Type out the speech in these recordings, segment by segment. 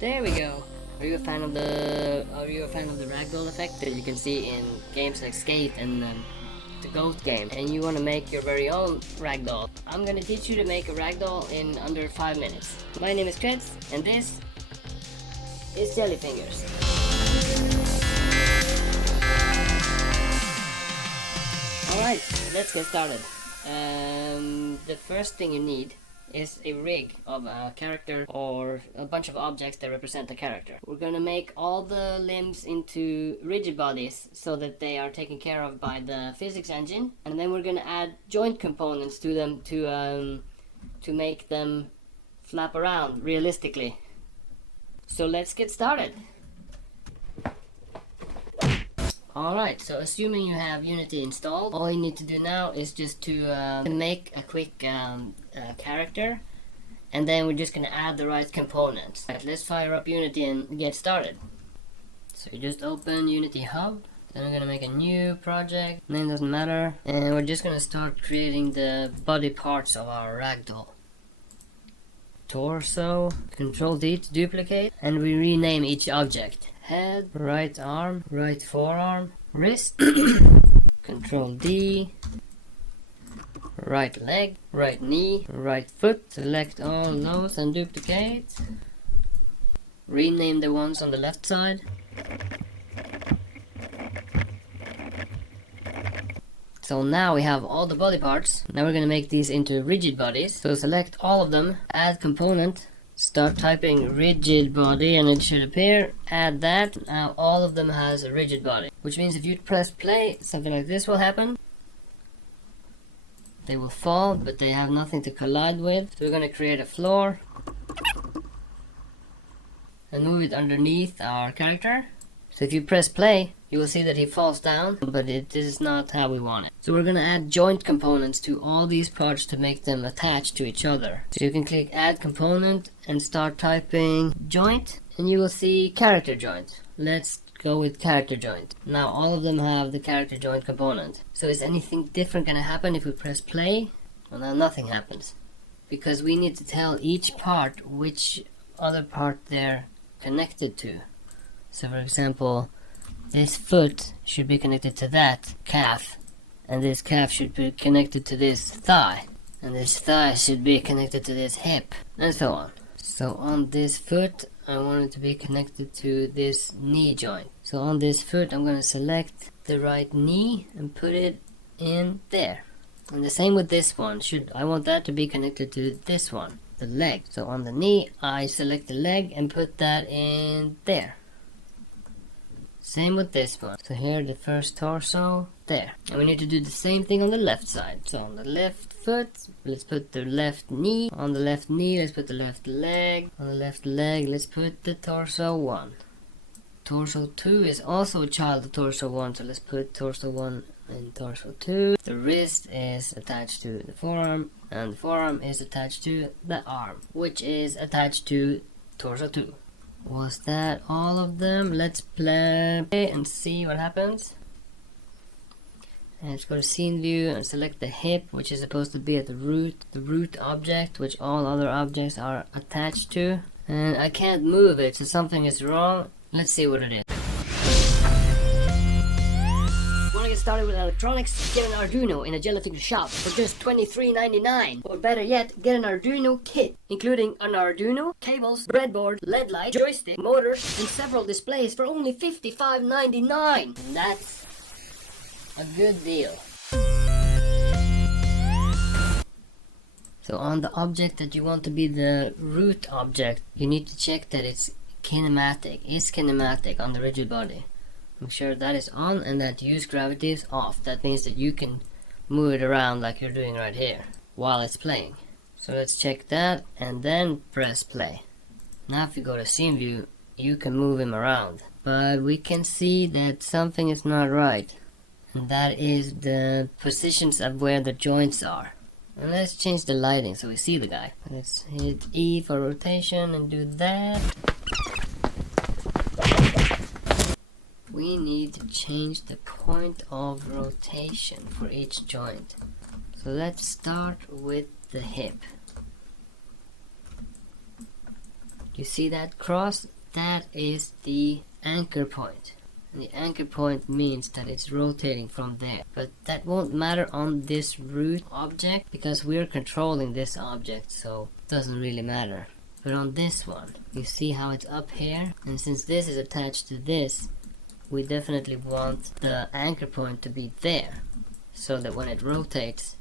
There we go. Are you a fan of the Ragdoll effect that you can see in games like Skate and the Goat game? And you want to make your very own Ragdoll? I'm gonna teach you to make a Ragdoll in under 5 minutes. My name is Kretz, and this is Jellyfingers. Alright, let's get started. The first thing you need is a rig of a character or a bunch of objects that represent a character. We're gonna make all the limbs into rigid bodies so that they are taken care of by the physics engine, and then we're gonna add joint components to them to make them flap around realistically. So let's get started. Alright, so assuming you have Unity installed, all you need to do now is just to make a quick character, and then we're just going to add the right components. Right, let's fire up Unity and get started. So you just open Unity Hub, then we're going to make a new project, name doesn't matter, and we're just going to start creating the body parts of our ragdoll. Torso, Control D to duplicate, and we rename each object. Head, right arm, right forearm, wrist, Control D, right leg, right knee, right foot. Select all those and duplicate. Rename the ones on the left side. So now we have all the body parts. Now we're gonna make these into rigid bodies. So select all of them, add component, start typing rigid body, and it should appear. Add that. Now all of them has a rigid body, which means if you press play, something like this will happen. They will fall, but they have nothing to collide with. So we're gonna create a floor and move it underneath our character. So if you press play, you will see that he falls down, but this is not how we want it. So we're gonna add joint components to all these parts to make them attach to each other. So you can click add component and start typing joint, and you will see character joint. Let's go with character joint. Now all of them have the character joint component. So is anything different gonna happen if we press play? Well, now nothing happens, because we need to tell each part which other part they're connected to. So for example, this foot should be connected to that calf, and this calf should be connected to this thigh, and this thigh should be connected to this hip, and so on. So on this foot, I want it to be connected to this knee joint. So on this foot, I'm going to select the right knee and put it in there. And the same with this one. I want that to be connected to this one, the leg. So on the knee, I select the leg and put that in there. Same with this one. So here the first torso, there. And we need to do the same thing on the left side. So on the left foot, let's put the left knee. On the left knee, let's put the left leg. On the left leg, let's put the torso 1. Torso 2 is also a child of torso 1, so let's put torso 1 in torso 2. The wrist is attached to the forearm, and the forearm is attached to the arm, which is attached to torso 2. Was that all of them? Let's play and see what happens. And let's go to scene view and select the hip, which is supposed to be at the root object, which all other objects are attached to. And I can't move it, so something is wrong. Let's see what it is. Want to get started with electronics? Get an Arduino in a Jellyfingers shop for just $23.99. Or better yet, get an Arduino kit, including an Arduino, cables, breadboard, LED light, joystick, motors, and several displays for only $55.99. And that's a good deal. So on the object that you want to be the root object, you need to check that it's kinematic. It's kinematic on the rigid body. Make sure that is on and that use gravity is off. That means that you can move it around like you're doing right here while it's playing. So let's check that and then press play. Now if you go to scene view, you can move him around. But we can see that something is not right. And that is the positions of where the joints are. And let's change the lighting so we see the guy. Let's hit E for rotation and do that. We need to change the point of rotation for each joint. So let's start with the hip. You see that cross? That is the anchor point. And the anchor point means that it's rotating from there. But that won't matter on this root object because we're controlling this object, so it doesn't really matter. But on this one, you see how it's up here? And since this is attached to this, we definitely want the anchor point to be there, so that when it rotates,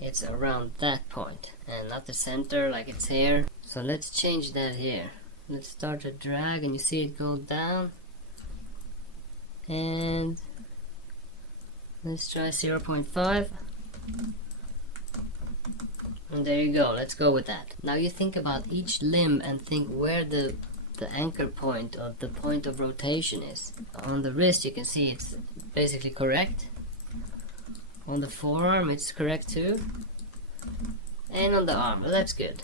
it's around that point and not the center like it's here. So let's change that here. Let's start to drag and you see it go down. And let's try 0.5. And there you go, let's go with that. Now you think about each limb and think where the anchor point of the point of rotation is. On the wrist you can see it's basically correct. On the forearm it's correct too. And on the arm, well, that's good.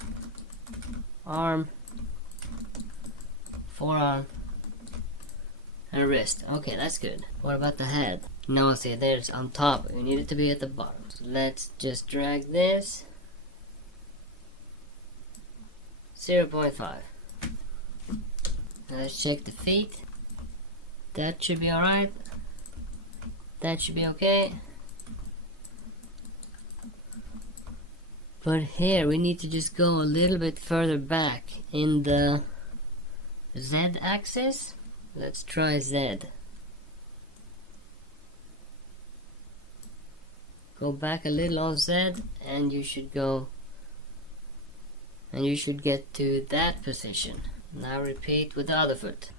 Arm, forearm, and wrist. Okay, that's good. What about the head? No, see, there's on top. We need it to be at the bottom. So let's just drag this. 0.5. Let's check the feet. That should be alright. That should be okay. But here we need to just go a little bit further back in the Z axis. Let's try Z. Go back a little on Z and you should go and you should get to that position. Now repeat with the other foot.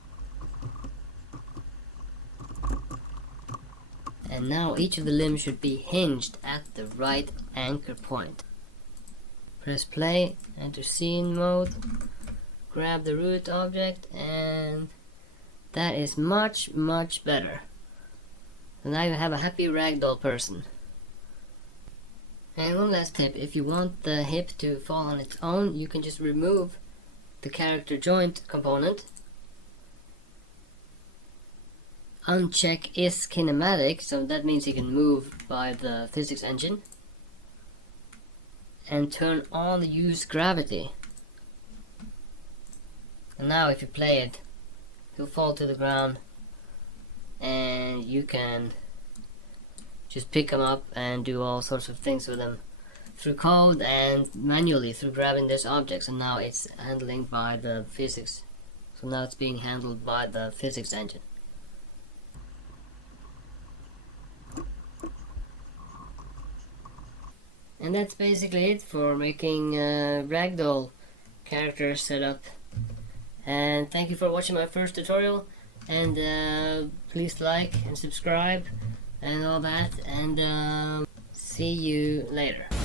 And now each of the limbs should be hinged at the right anchor point. Press play, enter scene mode, grab the root object, and that is much better. So now you have a happy ragdoll person. And one last tip, if you want the hip to fall on its own, you can just remove the character joint component, uncheck is kinematic, so that means you can move by the physics engine, and turn on the use gravity. And now if you play it, he'll fall to the ground and you can just pick him up and do all sorts of things with him through code and manually through grabbing this object. So now it's handling by the physics. So now it's being handled by the physics engine. And that's basically it for making Ragdoll character setup. And thank you for watching my first tutorial. And please like and subscribe and all that. And see you later.